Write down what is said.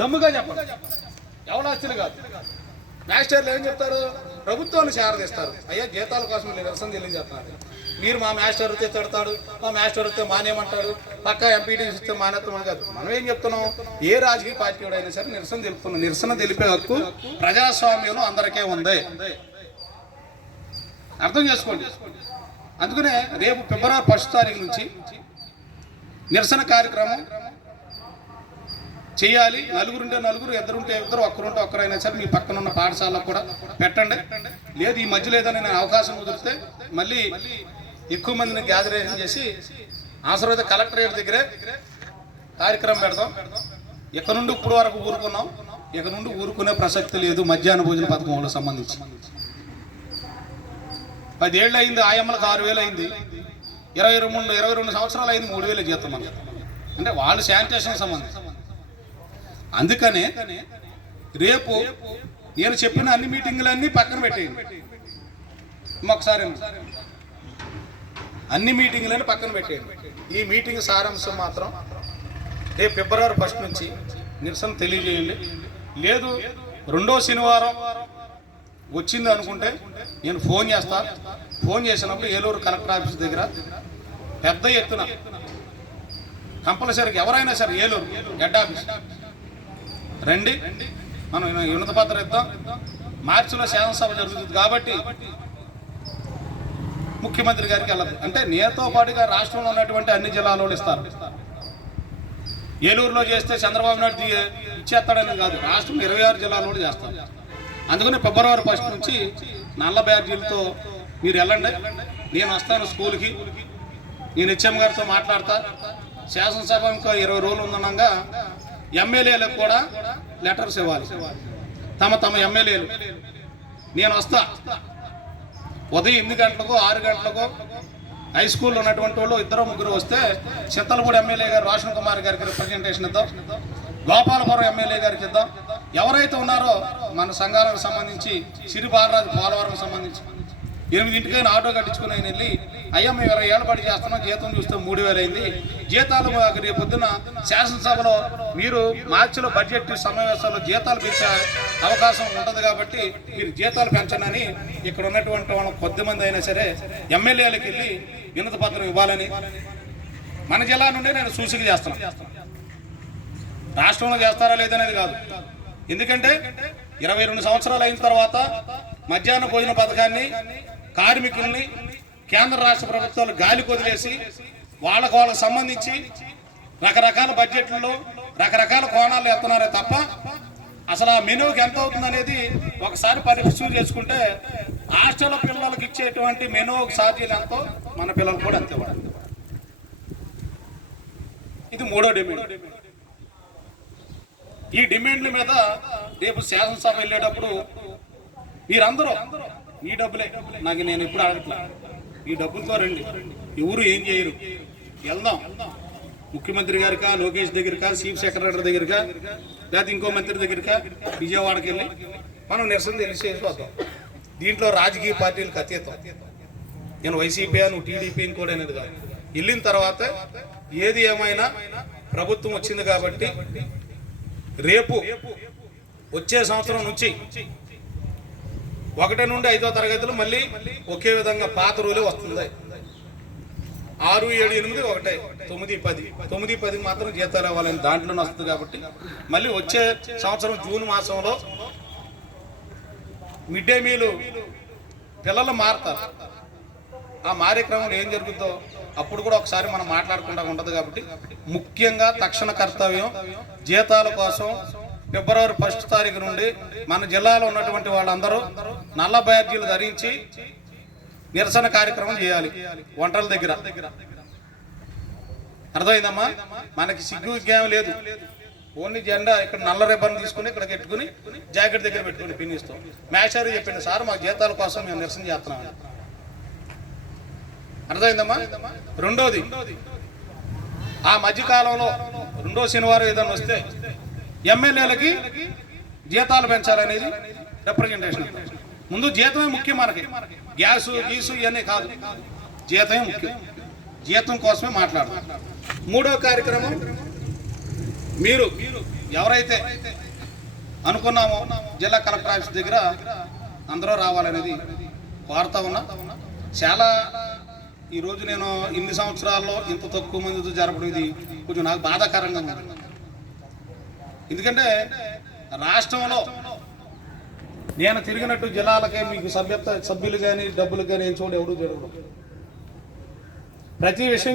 దమ్ముగా చెప్పాలి. ఎవరు ఆస్తులు కాదు. మాస్టర్లు ఏం చెప్తారు? ప్రభుత్వాన్ని చేరదీస్తారు. అయ్యా జీతాల కోసం మీరు నిరసన తెలియజేస్తున్నారు. మీరు మా మాస్టర్ వస్తే తిడతాడు, మా మాస్టర్ వస్తే మానేయమంటాడు, పక్క ఎంపీటీ ఇస్తే మానేస్తామని కాదు. మనం ఏం చెప్తున్నాం? ఏ రాజకీయ పార్టీ అయినా సరే నిరసన తెలుపుతున్నాం. నిరసన తెలిపే హక్కు ప్రజాస్వామ్యంలో అందరికీ ఉంది. అర్థం చేసుకోండి. అందుకనే రేపు ఫిబ్రవరి 1 తారీఖు నుంచి నిరసన కార్యక్రమం చేయాలి. నలుగురుంటే నలుగురు, ఇద్దరుంటే ఇద్దరు, ఒక్కరుంటే ఒక్కరైనా సరే మీ పక్కన ఉన్న పాఠశాలకు కూడా పెట్టండి. లేదు ఈ మధ్యలో ఏదైనా నేను అవకాశం కుదిరితే మళ్ళీ ఎక్కువ మందిని గ్యాదరేషన్ చేసి అవసరమైతే కలెక్టరేట్ దగ్గరే కార్యక్రమం పెడదాం. ఇక్కడ నుండి ఇప్పుడు వరకు ఊరుకున్నాం, ఇక నుండి ఊరుకునే ప్రసక్తి లేదు. మధ్యాహ్న భోజన పథకంలో సంబంధించి 10 ఏళ్ళు అయింది, ఆయమ్మలకు 6,000 అయింది. 22 సంవత్సరాలు అయింది, 3,000 జీతం మనకి. అంటే వాళ్ళు శానిటేషన్ సంబంధించి. అందుకనే రేపు నేను చెప్పిన అన్ని మీటింగులన్నీ పక్కన పెట్టేయండి. ఒకసారి అన్ని మీటింగులన్నీ పక్కన పెట్టేయండి. ఈ మీటింగ్ సారాంశం మాత్రం రేపు ఫిబ్రవరి 1 నుంచి నిరసన తెలియజేయండి. లేదు 2వ శనివారం వచ్చింది అనుకుంటే నేను ఫోన్ చేస్తా. ఫోన్ చేసినప్పుడు ఏలూరు కలెక్టర్ ఆఫీస్ దగ్గర పెద్ద ఎత్తున కంపల్సరీగా ఎవరైనా సరే ఏలూరు హెడ్ ఆఫీస్ రండి, మనం ఉన్నత పత్రం ఇద్దాం. మార్చిలో శాసనసభ జరుగుతుంది కాబట్టి ముఖ్యమంత్రి గారికి వెళ్ళదు. అంటే నేతో పాటుగా రాష్ట్రంలో ఉన్నటువంటి అన్ని జిల్లాలో ఇస్తారు. ఏలూరులో చేస్తే చంద్రబాబు నాయుడు ఇచ్చేస్తాడనేది కాదు, రాష్ట్రం 26 జిల్లాలో చేస్తాం. అందుకని ఫిబ్రవరి 1 నుంచి నల్ల బ్యాడ్జీలతో మీరు వెళ్ళండి. నేను వస్తాను స్కూల్కి, నేను హెచ్ఎం గారితో మాట్లాడతా. శాసనసభ ఇంకా 20 రోజులు ఉందనగా ఎమ్మెల్యేలకు కూడా లెటర్స్ ఇవ్వాలి. తమ ఎమ్మెల్యేలు నేను వస్తా. ఉదయం 8 గంటలకు 6 గంటలకు హై స్కూల్లో ఉన్నటువంటి వాళ్ళు 2-3 వస్తే చింతలపూడి ఎమ్మెల్యే గారు రోషన్ కుమార్ గారికి రిప్రజెంటేషన్ ఇద్దాం, గోపాలపురం ఎమ్మెల్యే గారికి ఇద్దాం. ఎవరైతే ఉన్నారో మన సంఘాలకు సంబంధించి సిరి బాలరాజు పోలవరం సంబంధించి 8ంటికైనా ఆటో కట్టించుకుని ఆయన వెళ్ళి అయ్యా మేము 20 ఏళ్ళ పడి చేస్తున్నాం, జీతం చూస్తే 3,000 అయింది. జీతాలు రేపు పొద్దున శాసనసభలో మీరు మార్చిలో బడ్జెట్ సమావేశాల్లో జీతాలు పెంచే అవకాశం ఉంటుంది కాబట్టి మీరు జీతాలు పెంచండి. ఇక్కడ ఉన్నటువంటి వాళ్ళ కొద్దిమంది అయినా సరే ఎమ్మెల్యేలకు వెళ్ళి వినతి పత్రం ఇవ్వాలని మన జిల్లా నుండే నేను సూచిక చేస్తున్నాను. రాష్ట్రంలో చేస్తారా లేదనేది కాదు. ఎందుకంటే 22 సంవత్సరాలు అయిన తర్వాత మధ్యాహ్న భోజన పథకాన్ని కార్మికుల్ని కేంద్ర రాష్ట్ర ప్రభుత్వాలు గాలి కొదిలేసి వాళ్ళకు సంబంధించి రకరకాల బడ్జెట్లలో రకరకాల కోణాలు ఎత్తున్నారే తప్ప అసలు ఆ మెనూకి ఎంత అవుతుంది అనేది ఒకసారి పరిశీలన చేసుకుంటే హాస్టల్ పిల్లలకు ఇచ్చేటువంటి మెనూ ఛార్జీలు ఎంతో మన పిల్లలు కూడా అంతే. ఇది 3వ డిమాండ్. ఈ డిమాండ్ల మీద రేపు శాసనసభ వెళ్ళేటప్పుడు మీరందరూ ఈ డబ్బులే నాకు నేను ఎప్పుడు అడగట్లా, ఈ డబ్బులతో రండి. ఎవరు ఏం చేయరు, వెళ్దాం ముఖ్యమంత్రి గారికా, లోకేష్ దగ్గరకా, చీఫ్ సెక్రటరీ దగ్గరకా, లేదా ఇంకో మంత్రి దగ్గరకా విజయవాడకి వెళ్ళి మనం నిరసన తెలిసేసి వద్దాం. దీంట్లో రాజకీయ పార్టీలకు అతీతం. నేను వైసీపీ నువ్వు టీడీపీ ఇంకోటి అనేది కాదు. వెళ్ళిన తర్వాత ఏది ఏమైనా ప్రభుత్వం వచ్చింది కాబట్టి రేపు వచ్చే సంవత్సరం నుంచి 1 నుండి 5వ తరగతులు మళ్ళీ ఒకే విధంగా పాత రూలే వస్తుంది. 6, 7, 8 ఒకటే, 9, 10. 9, 10 మాత్రం జీతాలు ఇవ్వాలని దాంట్లోనే వస్తుంది కాబట్టి మళ్ళీ వచ్చే సంవత్సరం జూన్ మాసంలో మిడ్ డే మీల్ పిల్లలు మారుతారు. ఆ మారే క్రమంలో ఏం జరుగుతుందో అప్పుడు కూడా ఒకసారి మనం మాట్లాడకుండా ఉండదు. కాబట్టి ముఖ్యంగా తక్షణ కర్తవ్యం జీతాల కోసం ఫిబ్రవరి 1 తారీఖు నుండి మన జిల్లాలో ఉన్నటువంటి వాళ్ళందరూ నల్ల బ్యాడ్జీలు ధరించి నిరసన కార్యక్రమం చేయాలి వంటల దగ్గర. అర్థమైందమ్మా? మనకి సిగ్గు విజ్ఞానం లేదు. ఓన్లీ జెండా ఇక్కడ నల్ల రిబ్బన్ తీసుకుని ఇక్కడ పెట్టుకుని జాకెట్ దగ్గర పెట్టుకుని పిన్నిస్తాం. మేషారు చెప్పింది సార్ మాకు జీతాల కోసం మేము నిరసన చేస్తున్నాం. అర్థమైందమ్మా? రెండోది, ఆ మధ్యకాలంలో 2వ శనివారం ఏదైనా వస్తే ఎమ్మెల్యేలకి జీతాలు పెంచాలనేది రిప్రజెంటేషన్. ముందు జీతమే ముఖ్యం మనకి, గ్యాసు గీసు ఇవన్నీ కాదు, జీతమే ముఖ్యం. జీతం కోసమే మాట్లాడదాం. 3వ కార్యక్రమం మీరు ఎవరైతే అనుకున్నామో జిల్లా కలెక్టర్ ఆఫీస్ దగ్గర అందరూ రావాలనేది కోరుతా ఉన్నా. చాలా ఈరోజు నేను ఇన్ని సంవత్సరాల్లో ఇంత తక్కువ మందితో జరపడం ఇది కొంచెం నాకు బాధాకరంగా ఉంది. ఎందుకంటే రాష్ట్రంలో నేను తిరిగినట్టు జిల్లాలకే మీకు సభ్యులు కానీ డబ్బులు కానీ ఏం చూడ ఎవరు జరగడం ప్రతి విషయం